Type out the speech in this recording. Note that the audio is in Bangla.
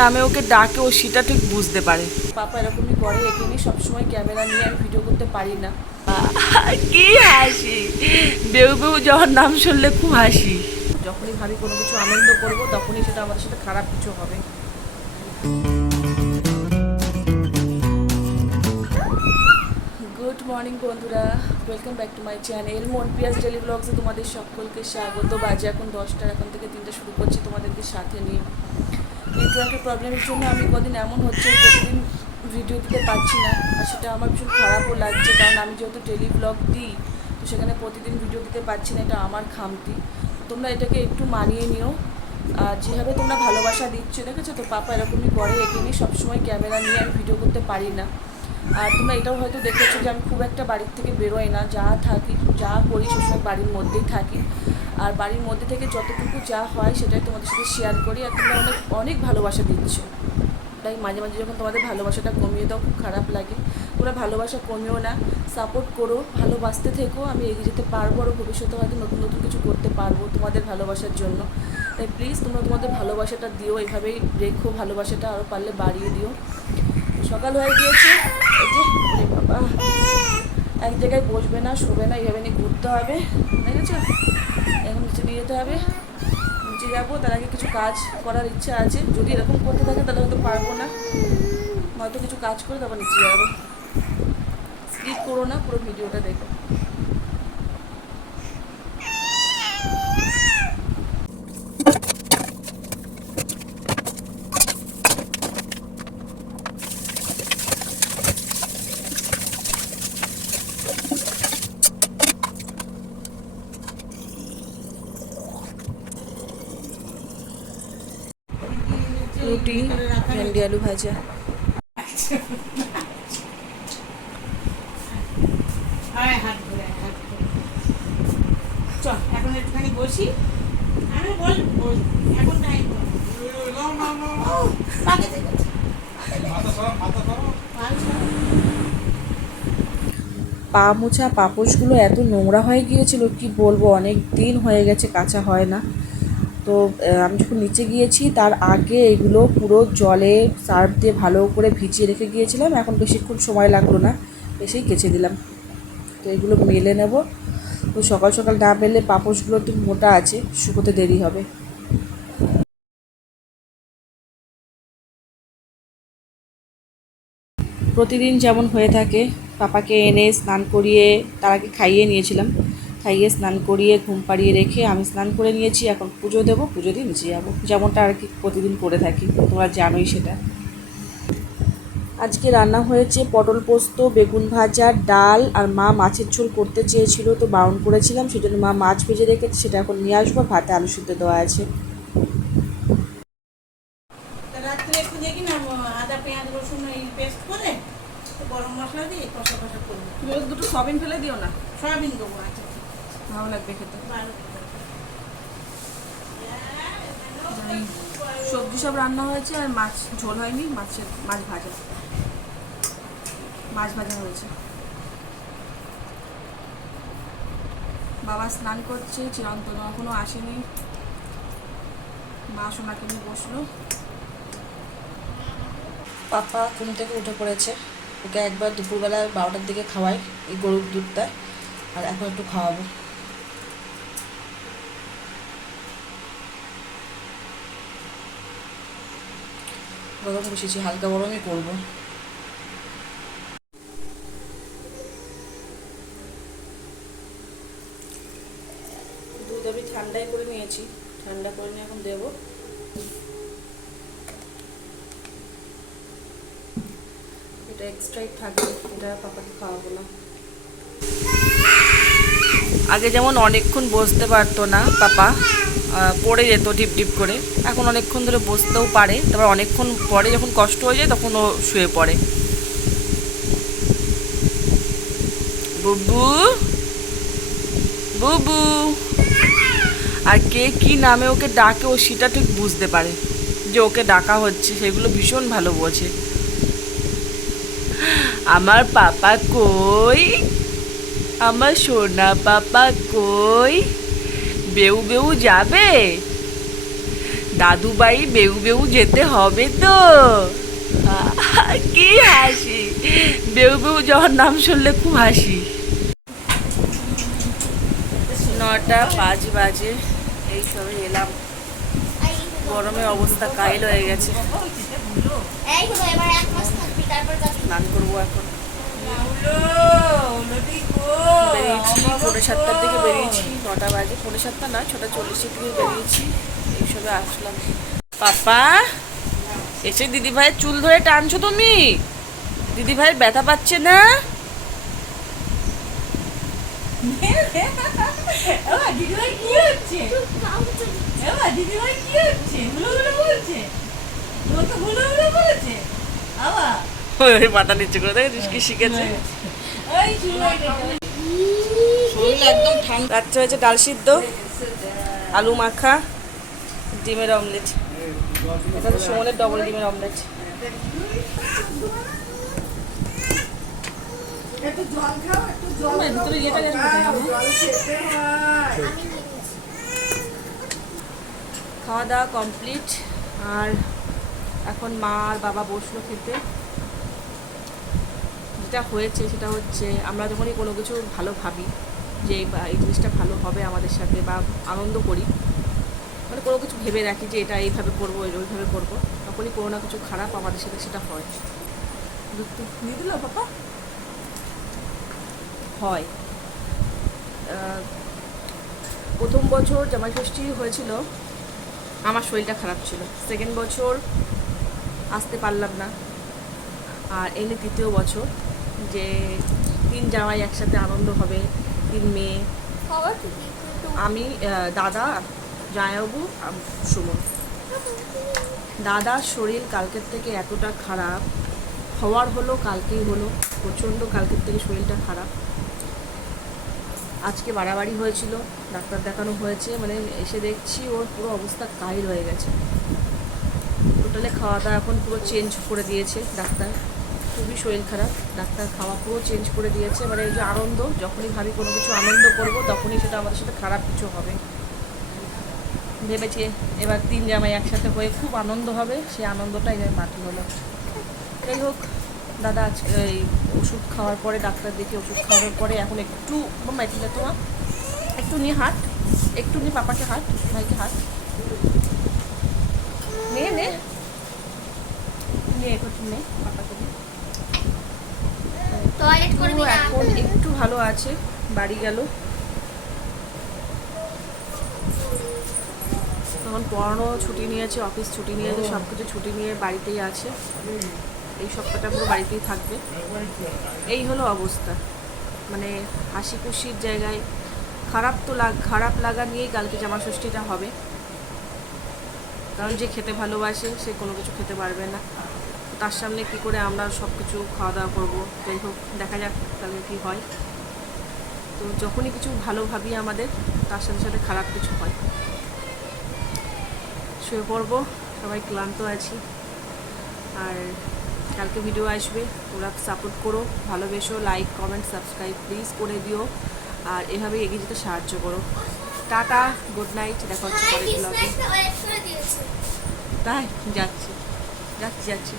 নামে ওকে ডাকে ও সেটা ঠিক বুঝতে পারে। পাপা এরকমই করে একে নিয়ে সবসময় ক্যামেরা নিয়ে আমি ভিডিও করতে পারি না। কি হাসি। বেউ বেউ যখন নাম শুনলে খুব হাসি। যখনই ভাবি কোনো কিছু আনন্দ করব তখনই সেটা আমাদের সাথে খারাপ কিছু হবে। গুড মর্নিং বন্ধুরা welcome back to my channel Mon Piyas daily ব্লগসে তোমাদের সকলকে স্বাগত। বাজে এখন দশটার এখন থেকে তিনটা শুরু করছি তোমাদেরকে সাথে নিয়ে। নেটওয়ার্কের প্রবলেমের জন্য আমি কদিন এমন হচ্ছে প্রতিদিন ভিডিও দিতে পারছি না। আর সেটা আমার ভীষণ খারাপও লাগছে, কারণ আমি যেহেতু টেলি ব্লগ দিই, তো সেখানে প্রতিদিন ভিডিও দিতে পারছি না, এটা আমার খামতি। তোমরা এটাকে একটু মানিয়ে নিও। আর যেভাবে তোমরা ভালোবাসা দিচ্ছ, দেখেছ তো, পাপা এরকমই করে, একে নিয়ে সবসময় ক্যামেরা নিয়ে আমি ভিডিও করতে পারি না। আর তোমরা এটাও হয়তো দেখেছ যে আমি খুব একটা বাড়ির থেকে বেরোই না, যা থাকি, যা করি সবসময় বাড়ির মধ্যেই থাকি। আর বাড়ির মধ্যে থেকে যতটুকু যা হয় সেটাই তোমাদের সাথে শেয়ার করি আর তোমরা অনেক অনেক ভালোবাসা দিচ্ছ। তাই মাঝে মাঝে যখন তোমাদের ভালোবাসাটা কমিয়ে দাও, খুব খারাপ লাগে। তোমরা ভালোবাসা কমিও না সাপোর্ট করো, ভালোবাসতে থেকো, আমি এগিয়ে যেতে পারব আরও ভবিষ্যতে হয়তো নতুন নতুন কিছু করতে পারব তোমাদের ভালোবাসার জন্য। তাই প্লিজ তোমরা তোমাদের ভালোবাসাটা দিও এইভাবেই রেখো ভালোবাসাটা আরও পারলে বাড়িয়ে দিও। সকাল হয়ে গিয়েছে বাবা। এক জায়গায় বসবে না, শোবে না, এইভাবে নিয়ে ঘুরতে হবে দেখেছ এখন নিচে নিয়ে যেতে হবে। নিচে যাব, তার আগে কিছু কাজ করার ইচ্ছা আছে। যদি এরকম করতে থাকে, তাহলে হয়তো পারব না। হয়তো কিছু কাজ করে তারপর নিচে যাব। স্কিপ করো না, পুরো ভিডিওটা দেখো। রুটি ভেন্ডি আলু ভাজা। হাত ধরে হাত ধরে। চল এখন একটুখানি বসি। আমি বল বল। এখন টাইম পা মোছা পাপোশগুলো এত নোংরা হয়ে গিয়েছিল কি বলব? অনেক দিন হয়ে গেছে কাঁচা হয় না। তো আমি যখন নিচে গিয়েছি, তার আগে এগুলো পুরো জলে সার্ফ দিয়ে ভালো করে ভিজিয়ে রেখে গিয়েছিলাম। এখন বেশিক্ষণ সময় লাগল না, এসেই কেচে দিলাম। তো এগুলো মেলে নেব। তো সকাল সকাল না মেলে পাপোশগুলো একটু মোটা আছে, শুকোতে দেরি হবে। প্রতিদিন যেমন হয়ে থাকে, পাপাকে এনে স্নান করিয়ে তার আগে খাইয়ে নিয়েছিলাম। খাইয়ে স্নান করিয়ে ঘুম পাড়িয়ে রেখে আমি স্নান করে নিয়েছি এখন পুজো দেবো পুজো দিয়ে নিচে যাব। যেমনটা আর কি প্রতিদিন করে থাকি তোমরা জানোই সেটা। আজকে রান্না হয়েছে পটল পোস্ত বেগুন ভাজা ডাল আর মা মাছের ঝোল করতে চেয়েছিল তো বারণ করেছিলাম সেজন্য মা মাছ ভেজে রেখেছে সেটা এখন নিয়ে আসব ভাতে আলু সিদ্ধ দেওয়া আছে। রাত্রে একটু দেখি না আদা পেঁয়াজ রসুন এই পেস্ট করে গরম মশলা দিয়ে কষা কষা করব। দুটো সবিন ফেলে দিও না। সয়াবিন দেবো আচ্ছা। ভালো লাগবে খেতে। সবজি সব রান্না হয়েছে আর মাছ ঝোল হয়নি মাছের মাছ ভাজা। মাছ ভাজা হয়েছে। বাবা স্নান করছে, চিরন্তন এখনও আসেনি। মা সোনাকে নিয়ে বসল। পাপা ঘুম থেকে উঠে পড়েছে। ওকে একবার দুপুরবেলা বারোটার দিকে খাওয়াই, এই গরুর দুধটা, আর এখন একটু খাওয়াবো। গরম বসেছি হালকা গরমই করব দুধ আমি ঠান্ডাই করে নিয়েছি। ঠান্ডা করে নিয়ে এখন দেবো। এটা এক্সট্রাই থাকবে এটা পাপাকে খাওয়াবো না। আগে যেমন অনেকক্ষণ বসতে পারতো না পাপা পড়ে যেত ডিপ ডিপ করে। এখন অনেকক্ষণ ধরে বসতেও পারে, তারপর অনেকক্ষণ পরে যখন কষ্ট হয়ে যায় তখন ও শুয়ে পড়ে। বুবু বুবু, আর কে কি নামে ওকে ডাকে ও সেটা ঠিক বুঝতে পারে। যে ওকে ডাকা হচ্ছে, সেগুলো ভীষণ ভালো বোঝে। আমার পাপা কই? আমার সোনা পাপা কই? বেউ বেউ যাবে। দাদু বাড়ি বেউ বেউ যেতে হবে তো। কি হাসি। বেউ বেউ যাওয়ার নাম শুনলে খুব হাসি। নটা পাঁচ বাজে এই সবে এলাম। গরমে অবস্থা কাইল হয়ে গেছে। স্নান করব এখন। বেরিয়েছি পৌনে সাতটার দিকে বেরিয়েছি নটা বাজে পৌনে সাতটা না ছটা চল্লিশের দিকে বেরিয়েছি এইসবে আসলাম। পাপা এসে দিদি ভাইয়ের চুল ধরে টানছো তুমি? দিদি ভাইয়ের ব্যথা পাচ্ছে না? দিদিভাই কি হচ্ছে? দিদিভাই কি হচ্ছে? হুলো হুলো বলছে। ও তো হুলো হুলো বলেছে। আবার ওই ওই মাথা নিচে করে দেখেছিস কি শিখেছে? রাত্রে হয়েছে ডাল সিদ্ধ, আলু মাখা, ডিমের অমলেট। এটা তো সুমনের ডবল ডিমের অমলেট। খাওয়া দাওয়া কমপ্লিট আর এখন মা আর বাবা বসল খেতে। যেটা হয়েছে সেটা হচ্ছে আমরা যখনই কোনো কিছু ভালো ভাবি যে এই জিনিসটা ভালো হবে আমাদের সাথে বা আনন্দ করি মানে কোনো কিছু ভেবে রাখি যে এটা এইভাবে করব ওই- ওইভাবে করব তখনই কোনো না কিছু খারাপ আমাদের সাথে সেটা হয়। দিল পাপা? হয়। প্রথম বছর জামাই ষষ্ঠী হয়েছিল আমার শরীরটা খারাপ ছিল। সেকেন্ড বছর আসতে পারলাম না আর এনে তৃতীয় বছর যে তিন জামাই একসাথে আনন্দ হবে তিন মেয়ে। আমি দাদা জায়াবু সুমন। দাদার শরীর কালকের থেকে এতটা খারাপ হওয়ার হলো কালকেই হলো প্রচণ্ড কালকের থেকে শরীরটা খারাপ। আজকে বাড়াবাড়ি হয়েছিল ডাক্তার দেখানো হয়েছে মানে এসে দেখছি ওর পুরো অবস্থা কাহিল হয়ে গেছে। টোটালে খাওয়া দাওয়া এখন পুরো চেঞ্জ করে দিয়েছে ডাক্তার। খুবই শরীর খারাপ। ডাক্তার খাওয়া পুরো চেঞ্জ করে দিয়েছে। মানে এই যে আনন্দ, যখনই ভাবি কোনো কিছু আনন্দ করব, তখনই সেটা আমাদের সাথে খারাপ কিছু হবে। ভেবেছি এবার তিন জামাই একসাথে হয়ে খুব আনন্দ হবে। সেই আনন্দটাই মাটি হলো। যাই হোক, দাদা আজকে এই ওষুধ খাওয়ার পরে, ডাক্তার দেখে ওষুধ খাওয়ার পরে এখন একটু দে তোমার একটু নিয়ে হাট। একটু নিয়ে পাপাকে হাট, ভাইকে হাট। নে নে। নে, একটু নে, পাপাকে নে। টয়লেট করবি না এখন একটু ভালো আছে বাড়ি গেল। তখন পড়ানো ছুটি নিয়েছে অফিস ছুটি নিয়েছে সব কিছু ছুটি নিয়ে বাড়িতেই আছে। এই সপ্তাহটা পুরো বাড়িতেই থাকবে। এই হলো অবস্থা। মানে হাসি খুশির জায়গায় খারাপ তো লাগ খারাপ লাগা নিয়েই কালকে জামা ষষ্ঠীটা হবে। কারণ যে খেতে ভালোবাসে সে কোনো কিছু খেতে পারবে না। তার সামনে কি করে আমরা সব কিছু খাওয়া দাওয়া করব? যাই হোক দেখা যাক তাহলে কী হয়। তো যখনই কিছু ভালো ভাবি আমাদের তার সাথে সাথে খারাপ কিছু হয়। শুয়ে পড়ব সবাই ক্লান্ত আছি। আর কালকে ভিডিও আসবে তোমরা সাপোর্ট করো ভালোবেসো লাইক কমেন্ট সাবস্ক্রাইব প্লিজ করে দিও। আর এভাবেই এগিয়ে যেতে সাহায্য করো। টাটা গুড নাইট দেখা হচ্ছে পরের ব্লগে তাই যাচ্ছি যাচ্ছি যাচ্ছি।